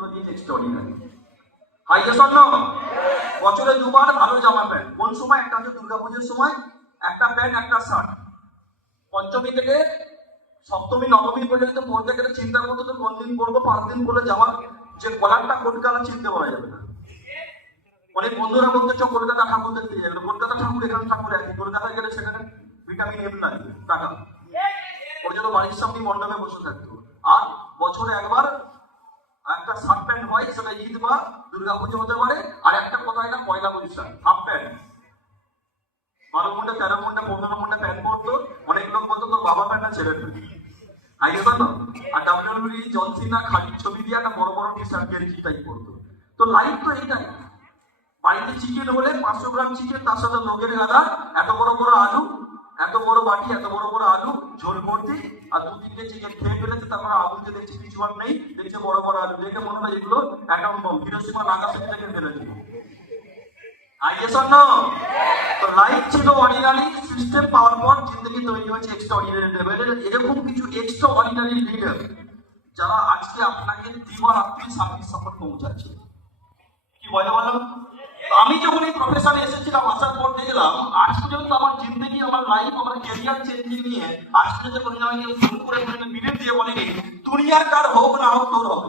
করে দিয়েছে extraordinary. High স্বর্ণ বছরে দুবার ভালো জামা প্যান্ট। কোন সময়? একটা হচ্ছে দুর্গাপুজোর সময়, একটা প্যান্ট একটা শার্ট। পঞ্চমী থেকে সপ্তমী নবমী পর্যন্ত পড়তে গেলে চিন্তা করতে তো কোন দিন পড়বো, 5 দিন পরে জামার যে কলারটা কোন কালার চিনতে পারা যাবে না। অনেক বন্ধুরা বলতে চাও কলকাতা ঠাকুর দেখতে যাবে, কলকাতা ঠাকুর এখানে ঠাকুর একই, কলকাতায় গেলে সেখানে ভিটামিন এম লাগে টাকা, ওর জন্য বাড়ির সামনে মণ্ডপে বসে থাকতো। আর বছরে একবার একটা শার্ট প্যান্ট হয়, সেটা ঈদ বা দুর্গাপুজো হতে পারে। আর একটা কোথায় না পয়লা বৈশাখ হাফ প্যান্ট, 12 ঘন্টা 13 ঘন্টা 15 ঘন্টা প্যান্ট পরতো। অনেক লোক বলতো তোর বাবা প্যান্ট না ছেড়ে ফেলি আগে তো। আর ডাব্লিউডব্লিউই জন সিনা খালি ছবি দিয়ে একটা বড় বড় টি শার্ট গেঞ্জি টাইপ করতো। তো লাইফ তো এইটাই। বাড়িতে চিকেন হলে 500 গ্রাম চিকেন, তার সাথে লোকের গাদা, এত বড় বড় আলু, এত বড় বাটি, এত বড় বড় আলু ঝোল ভর্তি, আর 2-3টে চিকেন খেয়ে ফেলেছে। তারপরে আলুতে দেখছে কিছু আর নেই, দেখছে বড় বড় আলু, দেখে মনে হয় এগুলো অ্যাটম বম, হিরোশিমা নাগাসাকি থেকে ফেলে দিল। তো লাইফ ছিল অর্ডিনারি, সিস্টেম পাওয়ার পর জিন্দগি তৈরি হয়েছে এক্সট্রা অর্ডিনারি লেভেলের। এরকম কিছু এক্সট্রা অর্ডিনারি লিডার যারা আজকে আপনাকে দিবারাত্রি সার্ভিস সাপোর্ট পৌঁছাচ্ছে। কি বলে বলো? আমি যখন এই প্রফেশনে এসেছিলাম, আসার পর দেখলাম আজ পর্যন্ত আমার জিন্দগি, আমার লাইফ, আমার ক্যারিয়ার চেঞ্জিং নিয়ে আজ পর্যন্ত কোনো আমাকে ফোন করে মিনিট দিয়ে বলেনি দুনিয়ার কার হোক না হোক তোর হবে।